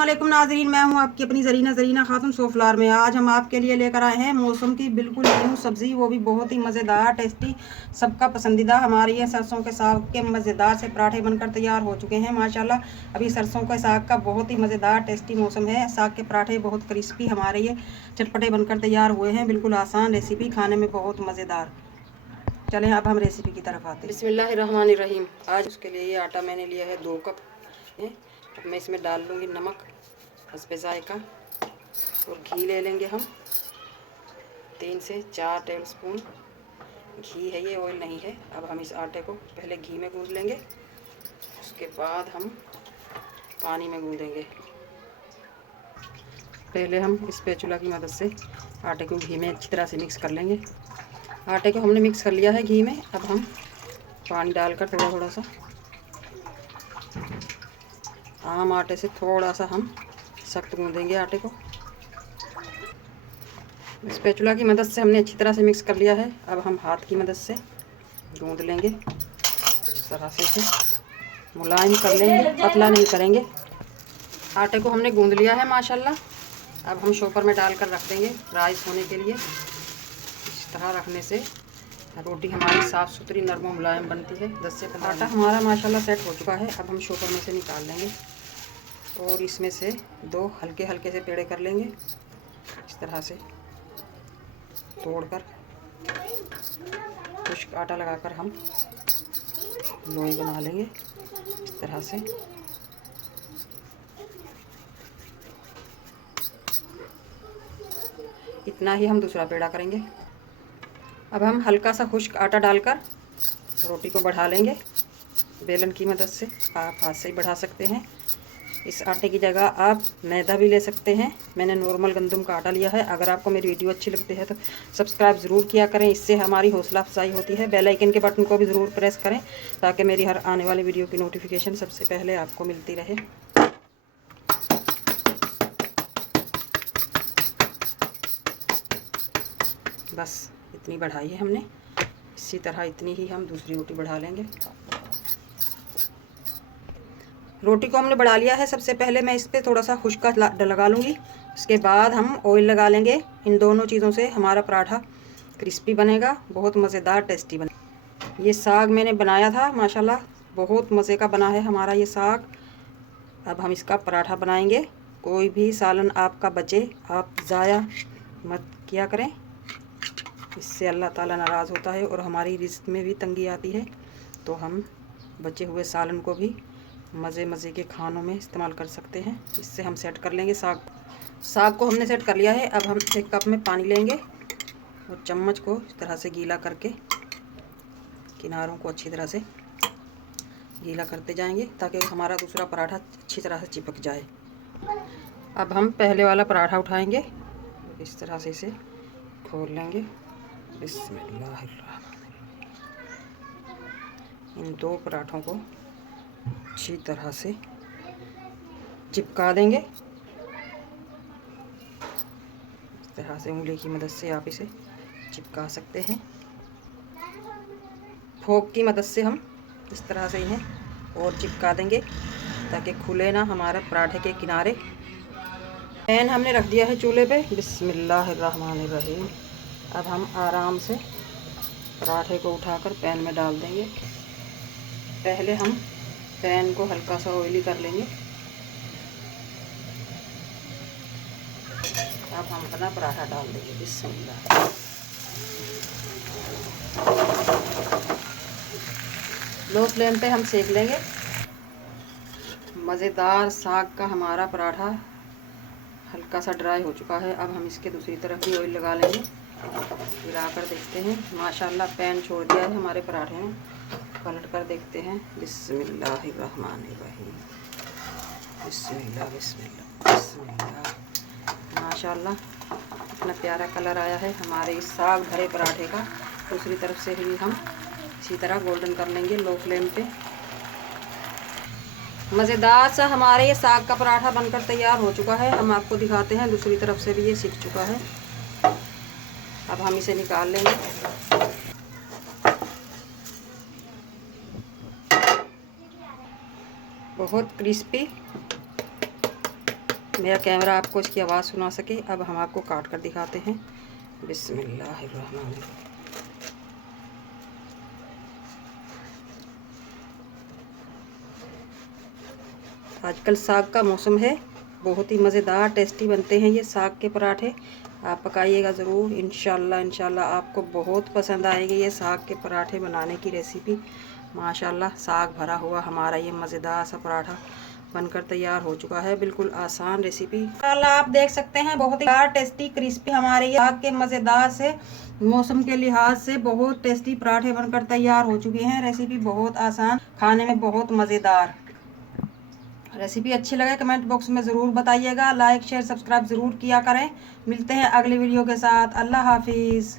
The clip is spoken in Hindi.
अस्सलामुअलैकुम नाज़रीन, मैं हूं आपकी अपनी ज़रीना खातून सोफलार में। आज हम आपके लिए लेकर आए हैं मौसम की बिल्कुल न्यू सब्ज़ी, वो भी बहुत ही मज़ेदार टेस्टी, सबका पसंदीदा। हमारे ये सरसों के साग के मज़ेदार से पराठे बनकर तैयार हो चुके हैं माशाल्लाह। अभी सरसों के साग का बहुत ही मज़ेदार टेस्टी मौसम है। साग के पराठे बहुत क्रिस्पी हमारे ये चटपटे बनकर तैयार हुए हैं। बिल्कुल आसान रेसिपी, खाने में बहुत मज़ेदार। चलें अब हम रेसिपी की तरफ आते हैं। बिस्मिल्लाहिर्रहमानिर्रहीम। आज उसके लिए ये आटा मैंने लिया है 2 कप। अब मैं इसमें डाल लूँगी नमक हस्बे ज़ायका, और घी ले लेंगे हम 3 से 4 टेबल स्पून घी है, ये ऑयल नहीं है। अब हम इस आटे को पहले घी में गूँथ लेंगे, उसके बाद हम पानी में गूँधेंगे। पहले हम स्पैचुला की मदद से आटे को घी में अच्छी तरह से मिक्स कर लेंगे। आटे को हमने मिक्स कर लिया है घी में। अब हम पानी डालकर थोड़ा थोड़ा सा आम आटे से थोड़ा सा हम सख्त गूँधेंगे आटे को। स्पैचुला की मदद से हमने अच्छी तरह से मिक्स कर लिया है। अब हम हाथ की मदद से गूँध लेंगे, इस तरह से मुलायम कर लेंगे, पतला नहीं करेंगे। आटे को हमने गूँध लिया है माशाल्लाह। अब हम शॉपर में डालकर रख देंगे राइस होने के लिए। इस तरह रखने से रोटी हमारी साफ़ सुथरी नरम मुलायम बनती है। 10 से 15 आटा हमारा माशाल्लाह सेट हो चुका है। अब हम शॉपर में से निकाल लेंगे और इसमें से 2 हल्के हल्के से पेड़े कर लेंगे, इस तरह से तोड़कर खुश्क आटा लगाकर हम लोई बना लेंगे इस तरह से। इतना ही हम दूसरा पेड़ा करेंगे। अब हम हल्का सा खुश्क आटा डालकर रोटी को बढ़ा लेंगे बेलन की मदद से। आप हाथ से ही बढ़ा सकते हैं। इस आटे की जगह आप मैदा भी ले सकते हैं। मैंने नॉर्मल गंदम का आटा लिया है। अगर आपको मेरी वीडियो अच्छी लगती है तो सब्सक्राइब ज़रूर किया करें, इससे हमारी हौसला अफजाई होती है। बेल आइकन के बटन को भी ज़रूर प्रेस करें ताकि मेरी हर आने वाली वीडियो की नोटिफिकेशन सबसे पहले आपको मिलती रहे। बस इतनी बढ़ाई है हमने, इसी तरह इतनी ही हम दूसरी रोटी बढ़ा लेंगे। रोटी को हमने बढ़ा लिया है। सबसे पहले मैं इस पर थोड़ा सा खुश्क लगा लूँगी, उसके बाद हम ऑयल लगा लेंगे। इन दोनों चीज़ों से हमारा पराठा क्रिस्पी बनेगा, बहुत मज़ेदार टेस्टी बनेगा। ये साग मैंने बनाया था माशाल्लाह, बहुत मज़े का बना है हमारा ये साग। अब हम इसका पराठा बनाएंगे। कोई भी सालन आपका बचे आप ज़ाया मत किया करें, इससे अल्लाह ताला नाराज़ होता है और हमारी रिज़्क में भी तंगी आती है। तो हम बचे हुए सालन को भी मज़े के खानों में इस्तेमाल कर सकते हैं। इससे हम सेट कर लेंगे साग को हमने सेट कर लिया है। अब हम 1 कप में पानी लेंगे और चम्मच को इस तरह से गीला करके किनारों को अच्छी तरह से गीला करते जाएंगे ताकि हमारा दूसरा पराठा अच्छी तरह से चिपक जाए। अब हम पहले वाला पराठा उठाएंगे, इस तरह से इसे खोल लेंगे। इन 2 पराठों को अच्छी तरह से चिपका देंगे। इस तरह से उंगली की मदद से आप इसे चिपका सकते हैं। फोक की मदद से हम इस तरह से इन्हें और चिपका देंगे ताकि खुले ना हमारे पराठे के किनारे। पैन हमने रख दिया है चूल्हे पे। बिस्मिल्लाहिर्रहमानिर्रहीम। अब हम आराम से पराठे को उठाकर पैन में डाल देंगे। पहले हम पैन को हल्का सा ऑयली कर लेंगे। अब हम अपना पराठा डाल देंगे। बिस्मिल्लाह। लो फ्लेम पे हम सेक लेंगे। मज़ेदार साग का हमारा पराठा हल्का सा ड्राई हो चुका है। अब हम इसके दूसरी तरफ भी ऑयल लगा लेंगे। गिरा कर देखते हैं, माशाल्लाह पैन छोड़ दिया है हमारे पराठे में। पलट कर देखते हैं। बिस्मिल्लाहिर्रहमानिर्रहीम। बिस्मिल्लाह बिस्मिल्लाह बिस्मिल्लाह। माशाल्लाह इतना प्यारा कलर आया है हमारे इस साग भरे पराठे का। दूसरी तरफ से भी हम इसी तरह गोल्डन कर लेंगे लो फ्लेम पे। मज़ेदार सा हमारे ये साग का पराठा बनकर तैयार हो चुका है। हम आपको दिखाते हैं दूसरी तरफ से भी ये सीख चुका है। अब हम इसे निकाल लेंगे। बहुत क्रिस्पी मेरा कैमरा आपको इसकी आवाज़ सुना सके। अब हम आपको काट कर दिखाते हैं। बिस्मिल्लाहिर्रहमानिर्रहीम। आजकल साग का मौसम है, बहुत ही मज़ेदार टेस्टी बनते हैं ये साग के पराठे। आप पकाइएगा ज़रूर, इंशाल्लाह आपको बहुत पसंद आएगी ये साग के पराठे बनाने की रेसिपी। माशाल्लाह साग भरा हुआ हमारा ये मज़ेदार सा पराठा बनकर तैयार हो चुका है। बिल्कुल आसान रेसिपी। माशाल्लाह आप देख सकते हैं बहुत ही टेस्टी क्रिस्पी हमारे ये साग के मज़ेदार से मौसम के लिहाज से बहुत टेस्टी पराठे बनकर तैयार हो चुके हैं। रेसिपी बहुत आसान, खाने में बहुत मज़ेदार। रेसिपी अच्छी लगे कमेंट बॉक्स में ज़रूर बताइएगा। लाइक शेयर सब्सक्राइब ज़रूर किया करें। मिलते हैं अगली वीडियो के साथ। अल्लाह हाफिज़।